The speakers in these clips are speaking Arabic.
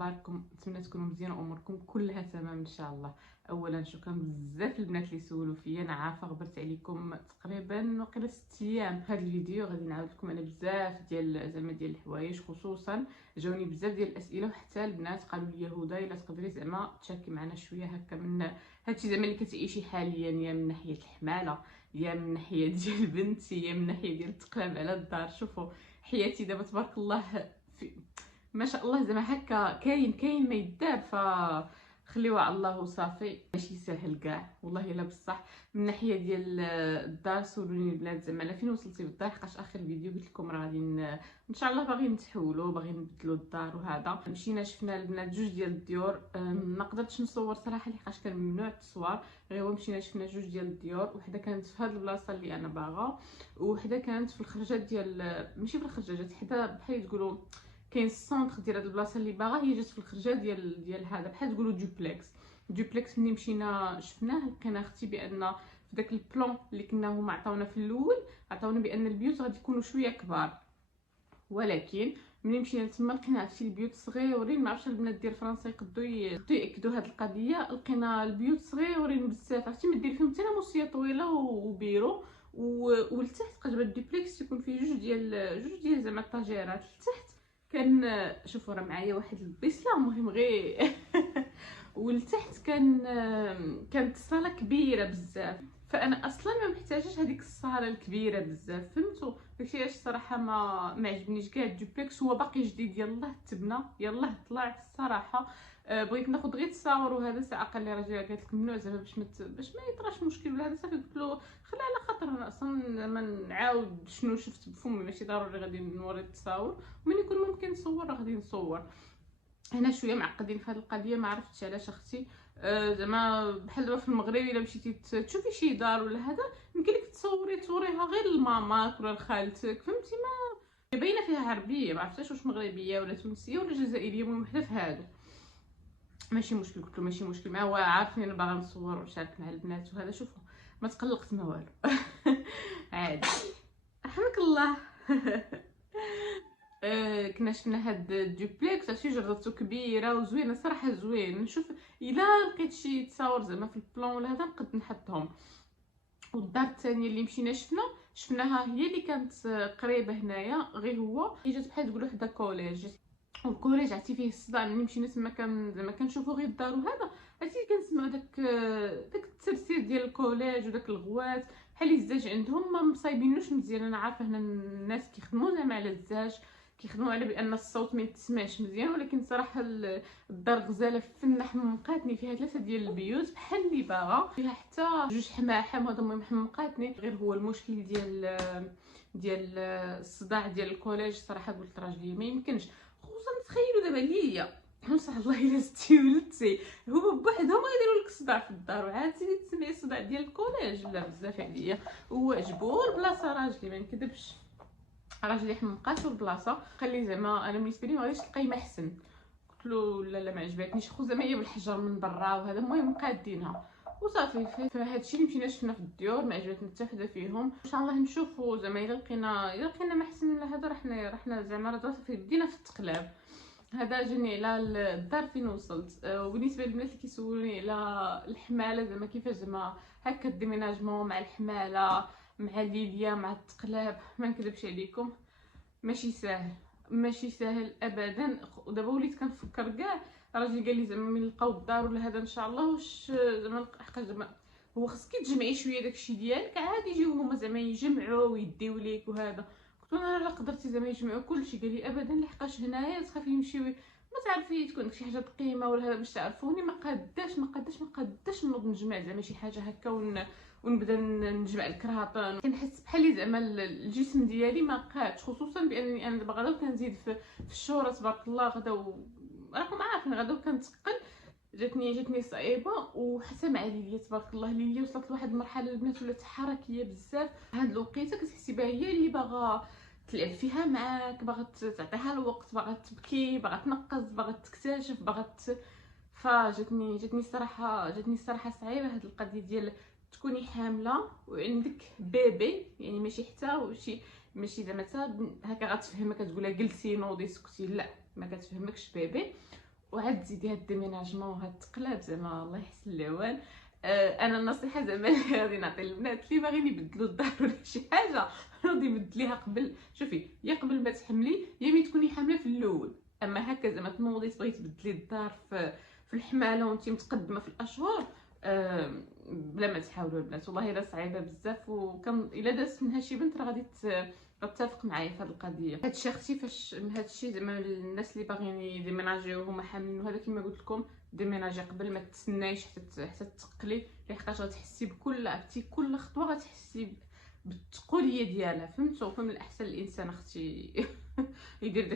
اخباركم؟ نتمنى تكونوا مزيان واموركم كلها تمام ان شاء الله. اولا شكرا بزاف البنات اللي سولوا فيا، انا عارفه غبرت عليكم تقريبا وقيله 6 ايام. في هذا الفيديو غادي نعاود لكم انا بزاف ديال الحوايج، خصوصا جاوني بزاف ديال الاسئله، وحتى البنات قالوا لي هدى الا تقدري زعما تشاركي معنا شويه هكا من هادشي زعما اللي كتعيشي حاليا، يا من ناحيه الحماله، يا من ناحيه ديال بنتي، يا من ناحيه ديال التقلاب على الدار. شوفوا حياتي دابا تبارك الله ما شاء الله زعما هكا كاين ما يدار، خليوها على الله وصافي. ماشي ساهل كاع والله الا بصح. من ناحيه ديال الدار سولوني البنات زعما على فين وصلتي بالدار، حقاش اخر فيديو قلت لكم راه غادي ان شاء الله باغيين نتحولوا، باغيين نبدلوا الدار وهذا. مشينا شفنا البنات جوج ديال الديور، ما قدرتش نصور صراحه لحقاش كان ممنوع التصوير، غير هو مشينا شفنا جوج ديال الديور، وحده كانت في هذه البلاصه اللي انا باغا، وحده كانت في الخرجات ديال ماشي في الخرجات، حدا بحال تقولوا كاين السونتر ديال هاد البلاصه اللي باغا، هي جات في الخرجه ديال هذا بحال تقولوا دوبلكس. ملي مشينا شفناه لقينا اختي بان في داك البلان اللي كنا هما عطاونا في الاول، عطاونا بان البيوت غادي يكونوا شويه كبار، ولكن ملي مشينا تما لقينا عرفتي البيوت صغيورين. ما عرفتش البنات ديال فرنسا يقدروا ياكدوا هاد القضيه، لقينا البيوت صغيورين بزاف، عرفتي ما دير فيهم حتى ناموسيه طويله وبيرو، ولتحت قد الدوبلكس يكون فيه جوج ديال زعما الطاجيرات لتحت. كان شوفوا راه معايا واحد البيسله المهم غير ولتحت كانت الصاله كبيره بزاف، فانا اصلا ما محتاجاش هذيك الصاله الكبيره بزاف، فهمتوا؟ داكشي علاش الصراحه ما عجبنيش كاع الدوبلكس. هو باقي جديد، يلاه تبنى يلاه طلع الصراحه. بغيت ناخذ غير التصاور وهذا، ساعه قال لي راجل قالت لك ممنوع زعما باش ما يطراش مشكل ولا هذا. صافي قلت له خلي على خاطر انا اصلا ما نعاود شنو شفت بفمي، ماشي ضروري غادي نوري التصاور، ومن يكون ممكن نصور راه غادي نصور. هنا شويه معقدين في هذه القضيه، ما عرفتش علاش اختي. زعما بحال دابا في المغرب الا مشيتي تشوفي شي دار ولا هذا، يمكن لك تصوريها غير لماماك ولا لخالتك، فهمتي؟ ما باينه فيها عربيه، ما عرفتش واش مغربيه ولا تونسيه ولا جزائريه، المهم حدا في هادو. ماشي مشكل، قلت له ماشي مشكل، ما هو عارفني انا باغا نصور ونشارك مع البنات وهذا. شوفوا ما تقلقت ما والو عادي رحمك الله. كنا شفنا هاد الدوبلكس، عرفتي جربتو كبيره وزوينه صراحه، زوين. نشوف الا لقيت شي تصاور زعما في البلان ولا هذا نقد نحطهم. والدار الثانيه اللي مشينا شفناها هي اللي كانت قريبه هنايا، غير هو جات بحال تقولوا حدا كوليج، والكوليج عرفتي فيه الصداع. ملي مشينا تما كان زعما كنشوفوا غير الدار وهذا، عرفتي كنسمعوا داك الترسير ديال الكوليج وداك الغوات بحال الزاج عندهم ما مصايبينوش مزيان. انا عارفه هنا الناس كيخدموا زعما على الزاج، كيخدموا على بان الصوت ما يتسمعش مزيان، ولكن صراحه الدار غزاله فنه، حمقاتني فيها 3 ديال البيوت بحال اللي باغا، فيها حتى جوج حماحم، هذا المهم حمقاتني. غير هو المشكل ديال الصداع ديال الكوليج صراحه. قلت راجلي ما يمكنش، خصوصا تخيلوا دابا ليا نصح الله الا ستي ولدتي هما بوحدهم غيديروا لك الصداع في الدار، وعاد تزيدي تسمعي الصداع ديال الكوليج، لا بزاف عليا. وجبور بلاصه راجلي ما نكذبش، راجلي حمقاتو البلاصه، قال لي زعما انا بالنسبه لي ما غاديش تلقاي احسن. قلت له لا ما عجبتنيش، خو زعما هي بالحجر من برا وهذا، المهم قادينها وصافي. فهادشي اللي مشينا شفنا في الديور ما عجبتنا حتى وحده فيهم. ان شاء الله نشوفوا زعما الا لقينا ما احسن ولا هذا، رحنا زعما راه صافي بدينا في التقلاب. هذا جاني على الدار فين وصلت. وبالنسبه للبنات اللي كيسولوني على الحماله زعما كيفاش زعما هكا الديميناجمون مع الحماله مع ليليا مع التقلاب، ما نكذبش عليكم ماشي ساهل ابدا. ودابا وليت كنفكر كاع، راجلي قال لي زعما من لقاو الدار ولا هذا ان شاء الله واش زعما حقاش زعما هو خصك تجمعي شويه داكشي ديالك، عاد يجيو هما زعما يجمعوا ويديو ليك وهذا. قلت له انا لا قدرتي زعما يجمعوا كلشي، قال لي ابدا لحقاش هنايا تخافي يمشيو ما تعرفي تكون شي حاجه قيمه ولا هذا باش تعرفوني. ما قاداش نوض نجمع زعما شي حاجه هكا ونبدا نجمع الكراطن. كنحس بحال زعما الجسم ديالي ما قادش، خصوصا بانني انا دابا غدا كنزيد في الشهره تبارك الله. غدا راكم عارفين غدا كنتقل، جاتني صعيبه. وحتى مع ليليا تبارك الله، ليليا وصلت لواحد المرحله البنات ولات حركيه بزاف. هاد الوقيته كتحسي بها هي اللي باغا تلعب فيها معاك، باغا تعطيها الوقت، باغا تبكي، باغا تنقز، باغا تكتشف، فجاتني الصراحه صعيبه هاد القضيه ديال تكوني حامله وعندك بيبي، يعني ماشي حتى ماشي زعما حتى هكا غتفهمك تقولها جلسي نوضي سكتي، لا ما كتفهمكش بيبي. وعاد تزيدي هاد الديميناجمون وهاد التقلاب زعما الله يحسن العوان. انا النصيحه زعما اللي غادي نعطي للبنات اللي باغيين يبدلوا الدار ولا شي حاجه، نوضي بدليها قبل. شوفي، يا قبل ما تحملي يا ملي تكوني حامله في الاول. اما هكا زعما تنوضي تبغي تبدلي الدار في الحماله وانت متقدمه في الاشهر، بلا ما تحاولوا البنات، والله الا صعيبه بزاف. وكان الا دازت منها شي بنت راه غادي غتتفق معايا في هذه القضيه. هادشي اختي فاش هادشي زعما الناس اللي باغيين يديميناجيو هما حاملين، وهذا كما قلت لكم ديميناجي قبل ما تسنايش حتى تقلي، لحقاش غتحسي بكل عرفتي كل خطوه غتحسي بالثقوليه ديالها. فهمتوا؟ فمن الاحسن الانسان اختي يدير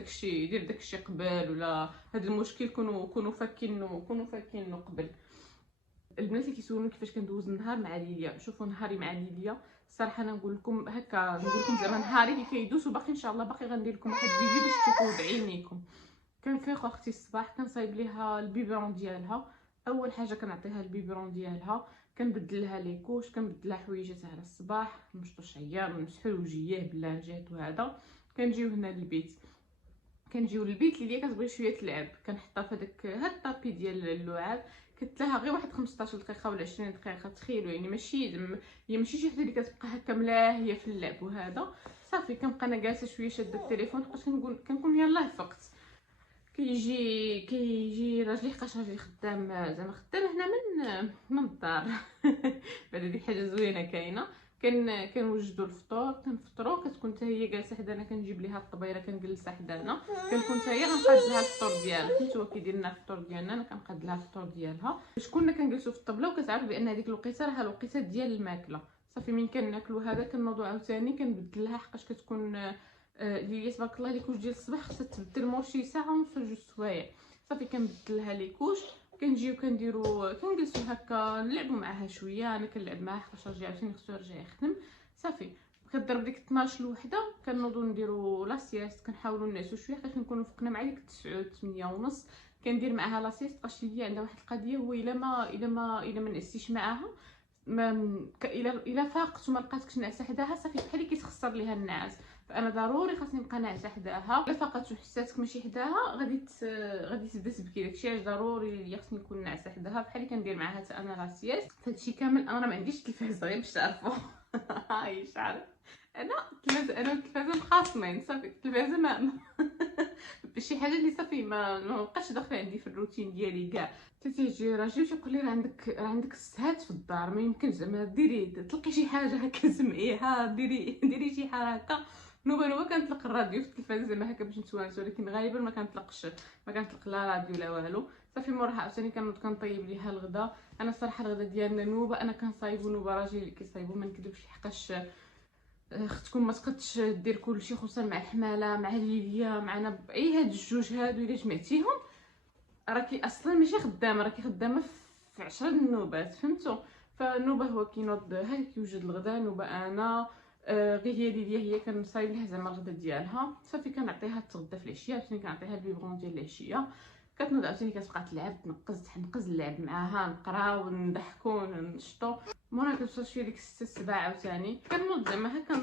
داكشي قبل، ولا هذا المشكل كونوا فاكينو قبل. البنات اللي كيسولوني كيفاش كندوز النهار مع ليليا، شوفوا نهاري مع ليليا الصراحه انا نقول لكم هكا، نقول لكم زعما نهاري كي كيدوز، وباقي ان شاء الله باقي غندير لكم واحد الفيديو باش تشوفوه بعينيكم. كنفيق اختي الصباح كنصايب ليها البيبرون ديالها. اول حاجه كنعطيها البيبرون ديالها، كنبدل لها لي كوش، كنبدل لها حويجاتها على الصباح، نمشطو شعيار ونمسحو الوجيه باللانجات وهذا. كنجيو هنا للبيت، ليليا كتبغي شويه تلعب، كنحطها في هاد الطابي ديال اللعاب، كتلاها غير واحد 15 دقيقه ولا 20 دقيقه. تخيلوا يعني ماشي شي حاجه اللي كتبقى هكا ملاهيه في اللعب وهذا. صافي كنبقى انا جالسه شويه شاده التليفون، حقاش كنكون يلاه فقت. كيجي راجلي، حقاش راجلي خدام، زعما خدام هنا من الدار بعد هذه حاجه زوينه كاينه. كنوجدوا الفطور، كنفطروا، كتكون حتى هي جالسه حدانا، كنجيب ليها الطبيره كنجلسها حدانا، كنكون حتى هي غنقاد لها الفطور ديالها. فهمتوا؟ كيدير لنا الفطور ديالنا، انا كنقاد لها الفطور ديالها باش كنا كنجلسوا في الطبله. وكتعرف بان هذيك الوقيته راه الوقيته ديال الماكله. صافي من كناكلوا هذا كنوضوا عاوتاني كنبدل لها، حقاش كتكون ليليا تبارك الله لي كوش ديال الصباح خصها تبدل مور شي ساعه ونص ولا 2 سوايع. صافي كنبدل لها لي كوش، كنجيو كنجلسوا هكا نلعبوا معاها شويه، انا كنلعب معاها حقاش راجلي عاوتاني خصو يرجع يخدم. صافي كضرب ديك 12 الوحده كنوضوا نديروا لا سياست، كنحاولوا نعسوا شويه حيت نكونوا فقنا مع ديك 9 8 ونص. كندير معاها لا سياست، باش هي عندها واحد القضيه، هو الا ما نعسيش معاها، ما الا فاقت وما لقاتكش ناعسه حداها، صافي بحال اللي كيتخسر ليها النعاس. فانا ضروري خاصني نبقى ناعسه حداها. الا فاقت وحساتك ماشي حداها غادي تبدا تبكي، داكشي علاش ضروري اللي خصني نكون ناعسه حداها، بحال اللي كندير معاها حتى انا لا سياست. هادشي كامل انا ما عنديش تلفاز، غير باش تعرفوا هاي شعر انا التلفازه مخاصمين. صافي التلفازه ما شي حاجه اللي صافي ما بقاش داخله عندي في الروتين ديالي كاع. تيجي راجل تيقول لي راه عندك السهات في الدار، ما يمكنش زعما ديري تلقي شي حاجه هكا سمعيها، ديري شي حركه. نوبه كنطلق الراديو في التلفاز زعما هكا باش نتوانس، ولكن غالبا ما كنطلق لا راديو لا والو. صافي موراها عاوتاني كنوض كنطيب ليها الغدا. انا الصراحه الغدا ديالنا نوبه انا كنصايبو، نوبه راجلي اللي كيصايبو، ما نكذبش، حقاش اختكم ما تقدش دير كلشي، خصوصا مع الحماله مع ليليا معنا باي هاد الجوج هادو الا جمعتيهم راكي اصلا ماشي خدامه، راكي خدامه في 10 النوبات. فهمتوا؟ فالنوبه هو كينوض هاك كيوجد الغدا، نوبه انا غير هي ليليا هي كنصايب ليها زعما الغدا ديالها. صافي كنعطيها تغدا في العشيه، عاوتاني كنعطيها البيبرون ديال العشيه، كتنوض عاوتاني كتبقى تلعب، تحنقز اللعب معاها، نقراو نضحكو نشطو. مورا كتوصل شويه ديك 6 7 عاوتاني كنوض زعما هكا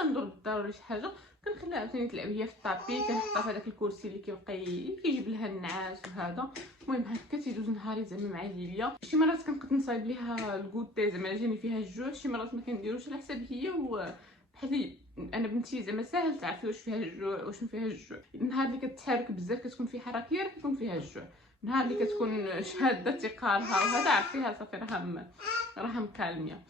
غندور للدار ولا شي حاجه، كنخليها عاوتاني تلعب هي في الطابي، كنحطها في هذاك الكرسي اللي كيجيب لها النعاس وهذا. المهم هكا تيدوز نهاري زعما مع ليليا. شي مرات كنقد نصايب ليها الكوتي زعما جاني فيها الجوع، شي مرات ما كنديروش على حساب هي بحال انا بنتي زعما ساهل تعرفي واش فيها الجوع واش ما فيها الجوع. النهار اللي كتحرك بزاف كتكون فيه حركيه راه كيكون فيها الجوع، النهار اللي كتكون شاده ثقالها وهذا عرفيها صافي راها مكالميه.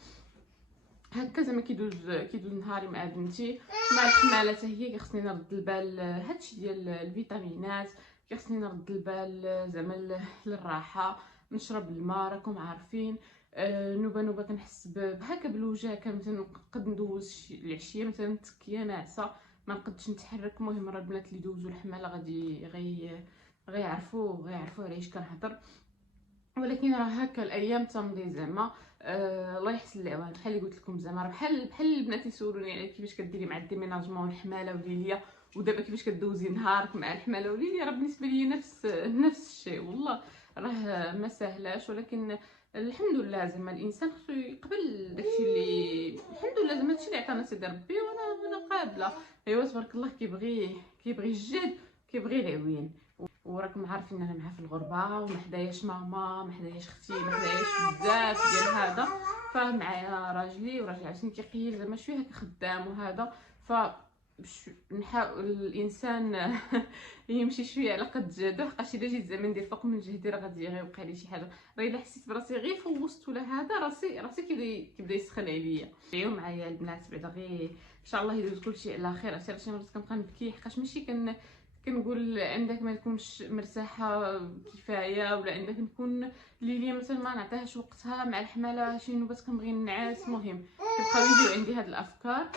هكا زعما كيدوز نهاري مع بنتي. مع الحماله حتى هي كيخصني نرد البال هادشي ديال الفيتامينات، كيخصني نرد البال زعما للراحه، نشرب الماء راكم عارفين. نوبه كنحس بهكا بالوجع، كان نقد ندوز العشيه مثلا تكيه ناعسه ما نقدش نتحرك. المهم راه البنات اللي دوزوا الحماله غادي غيعرفوا علاش كنهضر. ولكن راه هكا الايام تمضي زعما. الله يحسن العوان. بحال اللي قلت لكم زعما بحال البنات يسولوني على كيفاش كديري مع الديميناجمون والحماله وليليا، ودابا كيفاش كدوزي نهارك مع الحماله وليليا. راه بالنسبه لي نفس الشيء، والله راه ما سهلاش. ولكن الحمد لله زعما الانسان خصو يقبل داكشي اللي الحمد لله زعما هادشي اللي عطانا سيدي ربي، وانا قابله. ايوا تبارك الله كيبغي الجد، كيبغي العوين. وراكم عارفين انا معاه في الغربه، وما حداياش ماما، ما حداياش اختي، ما حداياش بزاف ديال هذا. فمعايا راجلي، وراجلي عاوتاني كيقيل زعما شويه هكا خدام وهذا. ف نحاول الانسان يمشي شويه على قد جهده، لحقاش الا جيت زعما ندير فوق من جهدي راه غادي يوقع لي شي حاجه. راه الا حسيت براسي غير فوزت ولا هذا، راسي كيبدا يسخن عليا. اليوم معايا البنات بعدا غير ان شاء الله يدوز كلشي على خير. عرفتي شي مرات كنبقى نبكي حقاش ماشي كنقول عندك ما تكونش مرتاحه كفايه، ولا عندك نكون ليليا مثلا ما نعطيهاش وقتها مع الحماله، شي نوبات كنبغي ننعس. المهم كيبقاو يجيو عندي هاد الافكار،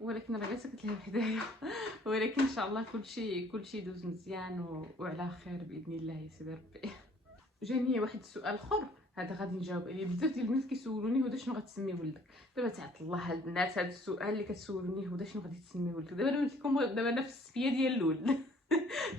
ولكن راه جالسه كتلهي حدايا. ولكن ان شاء الله كلشي يدوز مزيان وعلى خير باذن الله يا سيدي ربي. جاني واحد السؤال اخر، هذا غادي نجاوب عليه. بزاف ديال البنات كيسولوني هدى شنو غتسمي ولدك. دابا تعط الله البنات هذا السؤال اللي كتسولوني هدى شنو غادي تسمي ولدك. دابا انا قلت لكم دابا انا في الصفيه ديال الولد.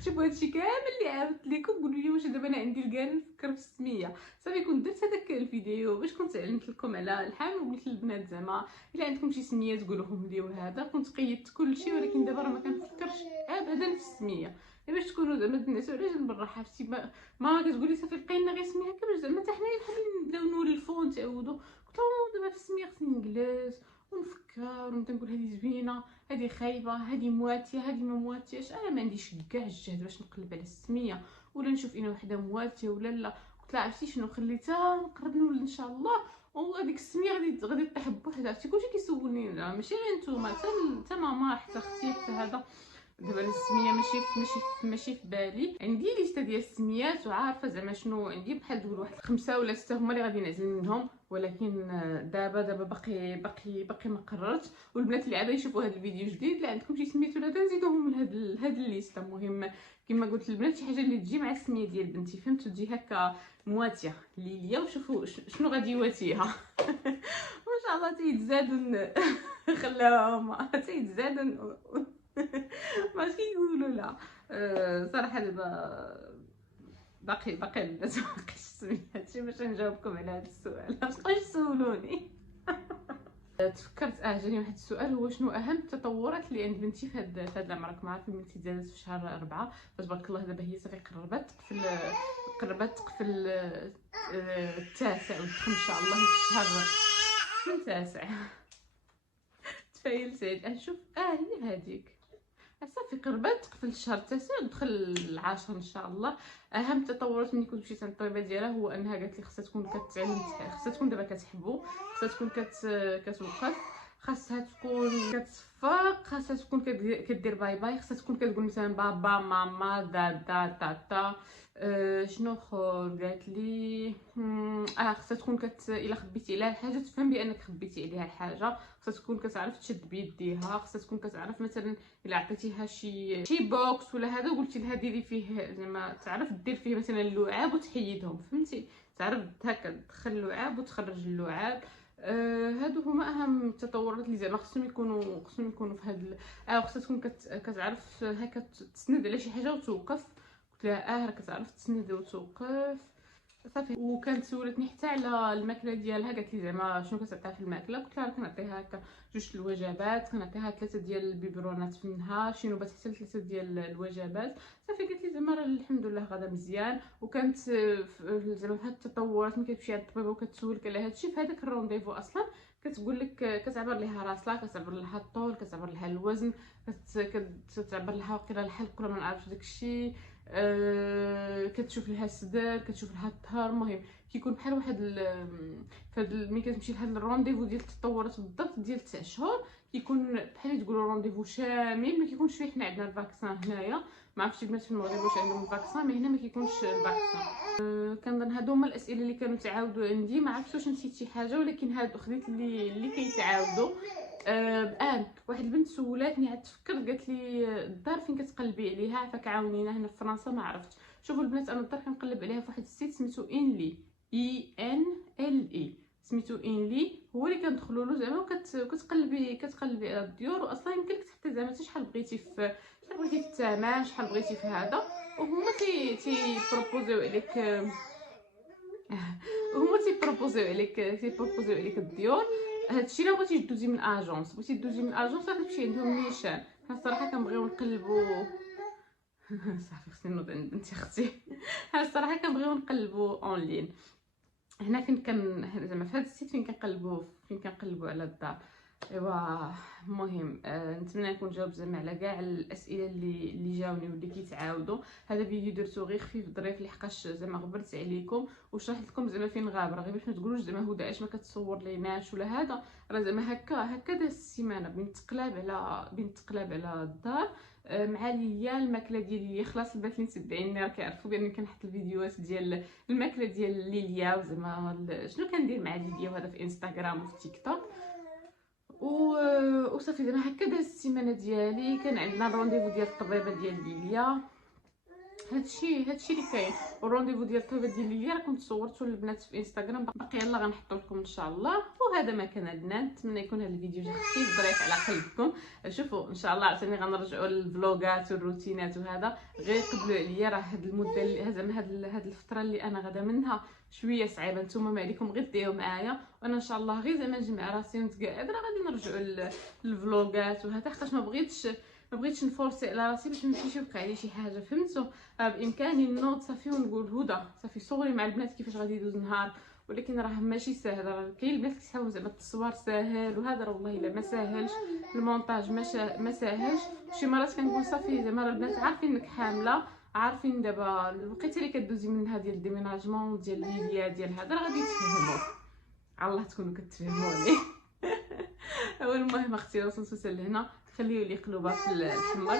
شوفوا هادشي كامل اللي عاودت لكم، قولوا لي واش دابا انا عندي الكان نفكر في السميه. صافي كنت درت هذاك الفيديو باش كنت علمت لكم على الحال، وقلت للبنات زعما الا عندكم شي سميات قولوهم لي وهذا. كنت قيدت كلشي، ولكن دابا راه ما كنفكرش ابدا في السميه. باش تكونوا زعما تنسوا على جنب الراحه. فتي ما كتقولي صافي لقينا غير سميه هكا باش زعما حتى حنايا بحال نبداو نولفوا ونتعودوا. قلت لهم دابا في السميه خصني نجلس ونفكر ونبدا نقول هذه زوينه، هذه خايبه، هذه مواتيه، هذه ما مواتياش. انا ما عنديش كاع الجهد باش نقلب على السميه ولا نشوف انا وحده مواتيه ولا لا. قلت لها عرفتي شنو، خليتها نقرب نولد ان شاء الله، وهذيك السميه غادي طيح بوحدها. عرفتي كلشي كيسولني، ماشي غير نتوما، حتى ماما حتى اختي حتى هذا. دابا السميه ماشي في بالي. عندي ليسته ديال السميات وعارفه زعما شنو عندي، بحال تقول واحد 5 ولا 6 هما اللي غادي نعزل منهم. ولكن دابا باقي ما قررت. والبنات اللي عاد يشوفوا هذا الفيديو جديد اللي عندكم شي سميات ولا نزيدوهم لهاد الليسته. المهم كما قلت للبنات شي حاجه اللي تجي مع السميه ديال بنتي، فهمتوا، تجي هكا مواتيه ليليا، وشوفوا شنو غادي يواتيها. وان شاء الله تيتزادوا. خلاوها هما تيتزادوا. ما كيقولوا لا. صراحه دابا باقي الناس ما بقيتش سميت هادشي باش نجاوبكم على هذا السؤال. ما تبقاوش تسولوني. تفكرت جاني واحد السؤال، هو شنو اهم التطورات اللي عند بنتي في هاد العام. راكم عارفين بنتي تزادت في شهر 4، فتبارك الله دابا هي صافي قربت تقفل التاسع وتدخل ان شاء الله الشهر التاسع. تفايل سعيد. نشوف هي هذيك صافي قربت تقفل الشهر التاسع ودخل العاشر ان شاء الله. اهم التطورات ملي كنت مشيت عند الطبيبه ديالها هو انها قالت لي خصها تكون كتعلم، خصها تكون دابا كتحبو، خصها تكون كتوقف، خاصها تكون كتصفق، خاصها تكون كدير باي باي، خاصها تكون كتقول مثلا بابا ماما دادا تاتا. شنو اخر قالت لي؟ خاصها تكون الا خبيتي عليها الحاجه تفهم بانك خبيتي عليها الحاجه. خاصها تكون كتعرف تشد بيديها. خاصها تكون كتعرف مثلا الا عطيتيها شي بوكس ولا هذا وقلتي لها ديري فيه زعما تعرف دير فيه مثلا اللعاب وتحيدهم، فهمتي، تعرف هكا تدخل اللعاب وتخرج اللعاب. هادو هما اهم التطورات اللي زعما خصهم يكونوا في هاد خصها تكون كتعرف هكا تسند على شي حاجه وتوقف. قلت لها راه كتعرف تسند وتوقف صافي. وكانت سولتني حتى على الماكله ديالها، قالت لي زعما شنو كتعطيها في الماكله. قلت لها كنعطيها هكا 2 الوجبات، كنعطيها 3 ديال البيبرونات في النهار، شي نوبات حتى 3 ديال الوجبات صافي. قالت لي زعما راه الحمد لله غادا مزيان. وكانت زعما هاد التطورات ملي كتمشي عند الطبيبه وكتسولك على هادشي في هذاك الرونديفو اصلا كتقول لك، كتعبر ليها راسها، كتعبر لها الطول، كتعبر لها الوزن، كتعبر لها وقيلا الحلق ولا ما نعرفش داكشي. كتشوف لها الصدر، كتشوف لها الظهر. المهم كيكون بحال واحد ملي كتمشي لهاد الرونديفو ديال التطورات بالضبط ديال 9 شهور كيكون بحال تقولوا رونديفو شامل. ما كيكونش فيه حنا عندنا الفاكسان هنايا، ما عرفتش البنات في المغرب واش عندهم الفاكسان، مي هنا ما كيكونش الفاكسان. كنظن هادو هما الاسئله اللي كانوا تعاودوا عندي. ما عرفتش واش نسيت شي حاجه، ولكن هادو خديت اللي كيتعاودوا. واحد البنت سولاتني عاد تفكرت قالت لي الدار فين كتقلبي عليها عافاك عاونينا هنا في فرنسا. ما عرفتش. شوفوا البنات انا الدار كنقلب عليها في واحد السيت سميتو انلي سميتو انلي، هو اللي كندخلوا له زعما كتقلبي على الديور. واصلا يمكن لك تحطي زعما حتى شحال بغيتي في الثمن، شحال بغيتي في هذا. وهما تي بروبوزيو عليك تيبروبوزيو عليك الديور. هادشي الا بغيتي دوزي من اجونس، غتمشي عندهم نيشان. حنا الصراحه كنبغيو نقلبوا صافي خصني نوض عند بنتي اختي. ها الصراحه كنبغيو نقلبوا اونلاين هنا فين زعما في هذا السيت فين كنقلبوا على الدار. ايوا المهم نتمنى نكون جاوبت زعما على كاع الاسئله اللي جاوني واللي كيتعاودوا. هذا فيديو درتو غير خفيف ظريف لحقاش زعما غبرت عليكم وشرحت لكم زعما فين غابره، غير باش ما تقولوش زعما هدى اش ما كتصور ليناش ولا هذا. راه زعما هكا داز السيمانه بين تقلاب على الدار مع ليا الماكله ديال ليليا. خلاص البنات اللي متبعيني راه كيعرفوا باني كنحط الفيديوهات ديال الماكله ديال ليليا وزعما شنو كندير مع ليليا وهذا في انستغرام وفي تيك توك. وصافي زعما هكا داز السيمانه ديالي. كان عندنا الرونديفو ديال الطبيبه ديال ليليا، هادشي اللي كاين. والرونديفو ديال الطبيبه ديال ليليا راه كنت صورته للبنات في انستغرام، باقي يلا غنحطو لكم ان شاء الله. وهذا ما كان عندنا. نتمنى يكون هذا الفيديو جا خفيف ظريف على قلبكم. شوفوا ان شاء الله عاوتاني غنرجعوا للفلوغات والروتينات وهذا. غير قبلوا عليا، راه هاد المده زعما هاد الفتره اللي انا غادا منها شويه صعيبه. نتوما ما عليكم غير ديروا معايا، وانا ان شاء الله غير زعما نجمع راسي ونتقعد راه غادي نرجعوا للفلوغات وهذا، حقاش ما بغيتش نفورسي على راسي باش نمشي يوقع لي شي حاجه. فهمتوا؟ بامكاني نوض صافي ونقول هدى صافي صوري مع البنات كيفاش غادي يدوز النهار. ولكن راه ماشي ساهل. راه كاين البنات كيحاولوا زعما التصوير ساهل وهذا، راه والله الا ما ساهلش. المونتاج ما ساهلش. شي مرات كنقول صافي زعما البنات عارفين انك حامله، عارفين دابا الوقيته اللي كدوزي منها ديال الديميناجمون ديال ليليا ديال هذا، راه غادي تفهموا. على الله تكونوا كتفهموني. المهم اختي وصلت لهنا، خليو لي قلوبه في الحمر.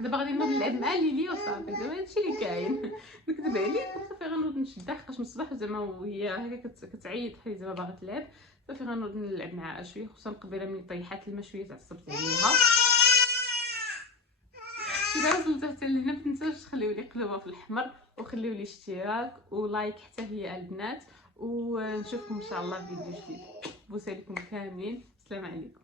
دابا غادي نوض نلعب مع ليلي وصافي. زعما هادشي اللي كاين. نكذب عليك صافي غنوض نشدها حقاش من الصباح زعما وهي هكا كتعيط حيت زعما باغا تلعب. صافي غنوض نلعب معها شويه، خصوصا قبيله ملي طيحات الماء شويه تعصبت عليها. اذا وصلتوا حتى لهنا ما تنساوش تخليو لي قلوبه في الحمر وخليو لي اشتراك ولايك حتى هي البنات. ونشوفكم ان شاء الله في فيديو جديد. بوسه لكم كاملين، السلام عليكم.